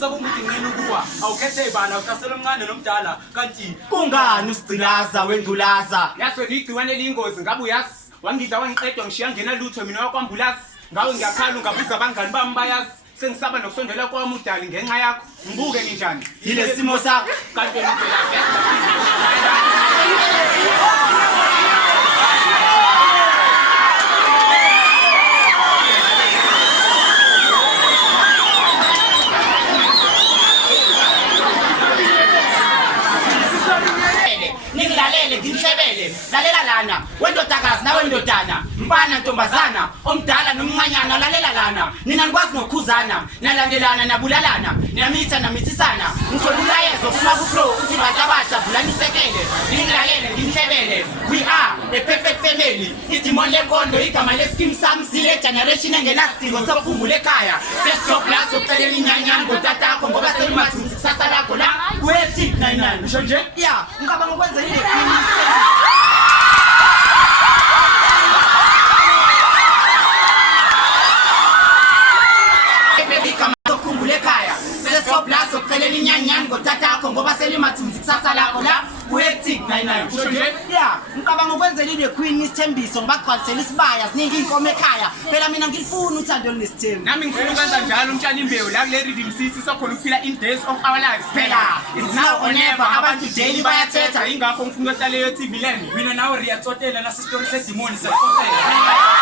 Sakungithi ngene ukuwa awukhethe ibala uhlasela omncane nomdala kanti kungani usigcilaza wengculaza Yaso ligciwane liyingozi ngabe uyazi wangidla wangiqedwa ngishiya ngena lutho mina wakwambulasi ngawe ngiyakhala ungabuza abangani bami bayazi sengisaba nokusondela kwami udali ngenxa yakho ngibuke ninjani yile simo sakho kanti wena Nilalele ngimhlebele lalela lana wendodakazi nawe ndodana mfana ntombazana omdala nomncanyana lalela lana nina nikwazi nokukhuzana nalandelana nabulalana niyamitha namithisana ngithola umlayezo kuma ku-flow uthi bantu abasha vulanisekele nilalele ngimhlebele we are a perfect family idimoni lenkondlo igama leskim sami sile generation engenasidingo sokukhumbula ekhaya sesijobla sokucelela inyanyana ngotatakho ngoba selimathunzi kusasa lakho la kuyethi 99 usho nje ya ngicabanga ukwenza ile sokukhumbula ekhaya sesijobla sokucelela inyanyana ngotatakho ngoba selimathunzi kusasa lakho la kuyethi 99 usho nje ya ngicabanga ukwenzela ile queen isithembiso ngibagcwalisela isibaya siningi inkomo ekhaya phela mina ngifuna uthando olunesithembu nami ngifuna ukwenza njalo umtshana imbewu la kule rhythm sisi sokhona ukuphila in days of our lives phela it's now or never abantu daily bayathetha ingakho ngifuna ukuhlala leyo TV land mina nawe riyatsotela nasi story sedimoni siyakhokhela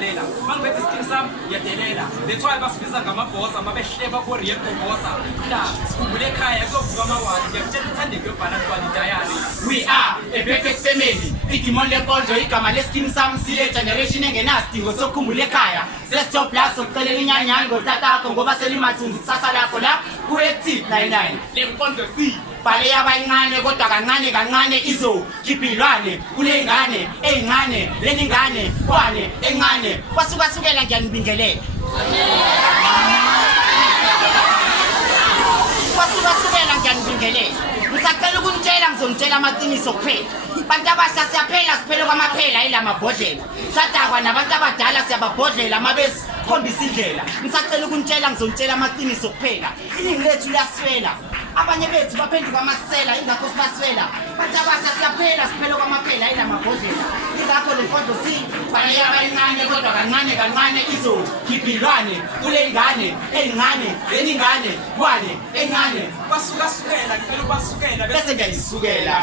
lalela mangibethe isikini sami yadelela that's why basibiza ngamabhoza mabehleba ko-real boboza la sikhumbule ekhaya kuyovuka amawali ngiyakutshela uthandeke yobhala ntwana idayari we are a perfect family idimoni lenkondlo igama leskim sami sile generation engenasidingo sokukhumbula ekhaya sesijobla sokucelela inyanyana ngotatakho ngoba selimathunzi kusasa lakho la kuyethi 99 lenkondlo si bale yabancane kodwa kancane kancane izokhipilwane kule ngane eyincane leningane kwane encane kwasukasukela ngiyanibingelela kwasukasukela ngiyanibingelela ngisacela ukunitshela ngizonitshela amaqiniso kuphela bantu abasha siyaphela siphele kwamaphela yila mabhodlela sadakwa nabantu abadala siyababhodlela mabesikhombisa indlela ngisacela ukunitshela ngizonitshela amaqiniso kuphela iningi lethu liyaswela abanye bethu baphenduka amasela ingakho sibaswela bantu abasha siyaphela siphele kwamaphela yila mabhodlela ingakho lenkondlo bale yabancane kodwa kancane kancane izokhipilwane kule ngane eyincane leningane kwane encane basukasukela ngicela ubasukela bese ngiyayisukela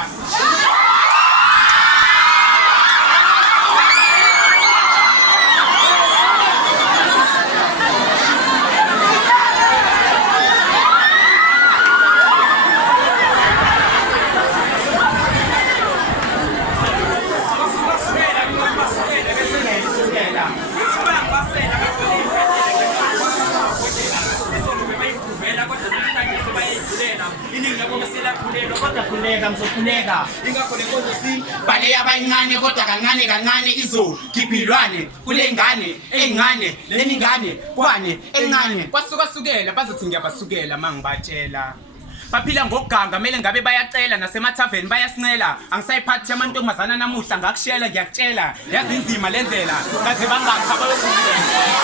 mzokhuleka ingakho lenkondlo si bale yabancane kodwa kancane kancane izokhipilwane kule ngane eyincane leningane kwane encane kwasukasukela bazothi ngiyabasukela mangibatshela baphila ngokuganga kumele ngabe bayacela nasemathaveni bayasincela angisayiphathi amantombazana namuhla ngakushela ngiyakutshela yazi inzima lendlela kaze bangakha bayokhumbula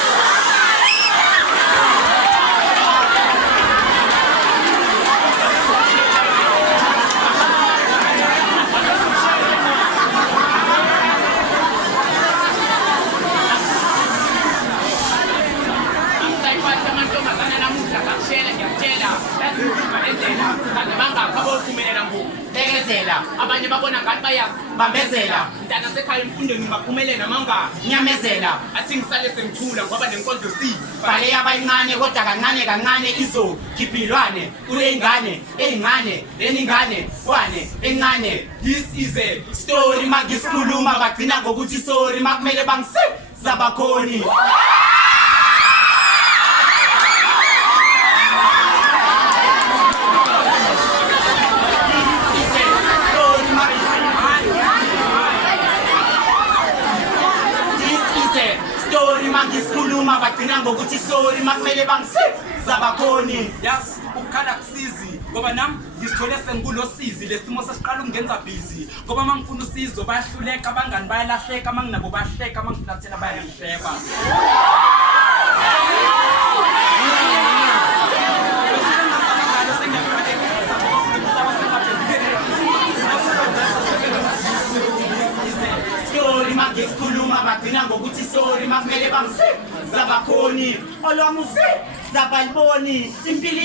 bekezela abanye babona ngathi bambezela mntana sekhaya emfundweni ngibaphumelela manga nyamezela athi ngisale sengithula ngoba lenkondlo si bale yabancane kodwa kancane kancane izokhipilwane kule ngane eyincane leningane kwane encane this is a story magisikhuluma bagcina ngokuthi sorry makumele bangisezabakhoni ngisikhuluma bagcina ngokuthi sorry makumele bangisiza bakhoni. Yes, ukukhala kusizi ngoba nami ngisithole sengikulosizi lesimo sesiqala ukungenza busy ngoba mangifuna usizo bayahluleka abangani bayalahleka manginabo bahleka mangiflathela bayangihleka. Sorry ngisikhuluma bagcina ngokuthi sorry makumele bangisiza bakhoni. Olwami usiza baliboni impilo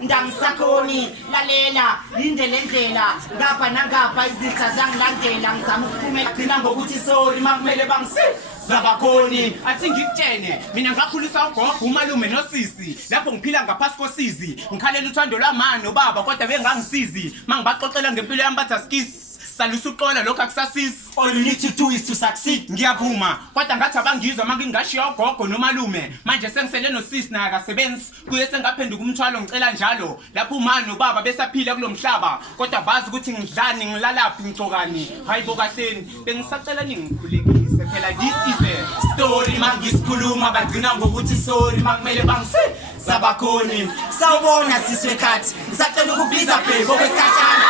yangisakhoni. Lalela lindele ndlela ngapha nangapha izitha zangilandela ngizama ukuphumela bagcina ngokuthi sorry makumele bangisiza bakhoni. Athi ngikutshene mina ngakhulisa ugogo umalume nosisi lapho ngiphila ngaphasi kosizi ngikhalela uthando lwamani ubaba kodwa bengangisizi mangibaxoxela ngempilo yami bathi asikisi salusa uqola lokho akusasisi. All you need to do is to succeed. Ngiyavuma kodwa ngathi abangizwa mangingashiya ugogo nomalume manje sengisele nosisi naye akasebenzi kuye sengaphenduka umthwalo ngicela njalo lapho umani nobaba besaphila kulomhlaba kodwa bazi ukuthi ngidlani ngilalaphi ngicokani hayibo kahleni bengisacela ningikhulekise phela this is a Story mangisikhuluma bagcina ngokuthi sorry makumele bangisiza bakhoni. Sawubona siswe khathi ngisacela ukubiza phela okwesikhatshana.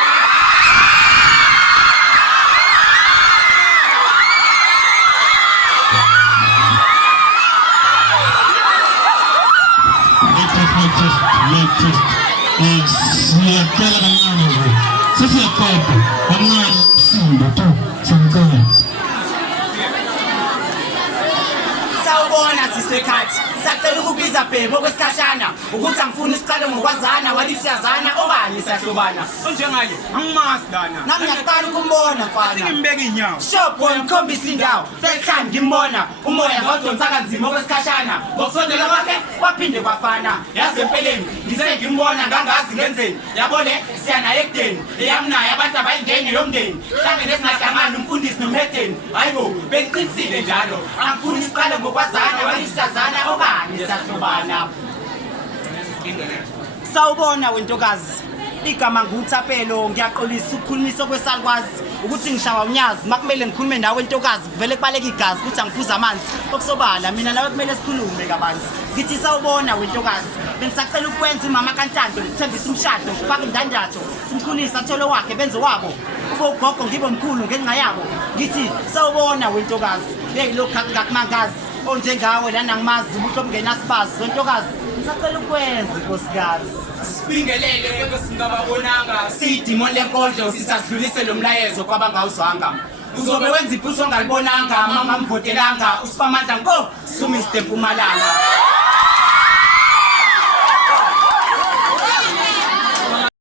Siyacela kancane nje sesiyaxoxa kancane umsindo tu siyacela. Sawubona sisekhathi sacela ukubiza bhebo kwesikhashana ukuthi angifuni isiqale ngokwazana wathi siyazana okanye siyahlobana. onjengayo angimazi lana Nami ngiyaqala ukumbona mfana. singimbeka inyawo Shop boy ngikhombisa indawo first time ngimbona umoya ngodonsa kanzima okwesikhashana ngokusondela kwakhe kwaphinde kwafana yazi empeleni ngise ngimbona ngangazi ngenzeni yabone siyana ekudeni eyamnaye abantu abayingene yomndeni mhlambe nesingahlangana umfundisi nomhedeni hayibo beqinisile njalo angifuni isiqale ngokwazana wathi siyazana okanye siyahlobana. Sawubona wentokazi igama nguThapelo ngiyaqolisa ukukhulumisa kwesalukwazi ukuthi ngishawa unyazi makumele ngikhulume nawe wentokazi kuvele kubaleka igazi ukuthi angiphuza amanzi okusobala mina nawe kumele sikhulume kabanzi. Ngithi sawubona wentokazi bengisacela ukwenza umama kaNhlanhla ngithembisa umshado ngifaka indandatho simkhulisa athole wakhe benze wabo ube ugogo ngibe mkhulu ngenxa yabo. Ngithi sawubona wentokazi lokhu akumangazi onjengawe lana ngimazi ubuhlo obungenasibazi wentokazi ngisacela ukwenza inkosikazi. sibingelele kwesingababonanga Idimoni Lenkondlo sisadlulise lo mlayezo kwabangawuzwanga. Uzobe wenza iphutho ongalibonanga mama mvotelanga uSiphamandla Nkosi sumiste Mpumalanga.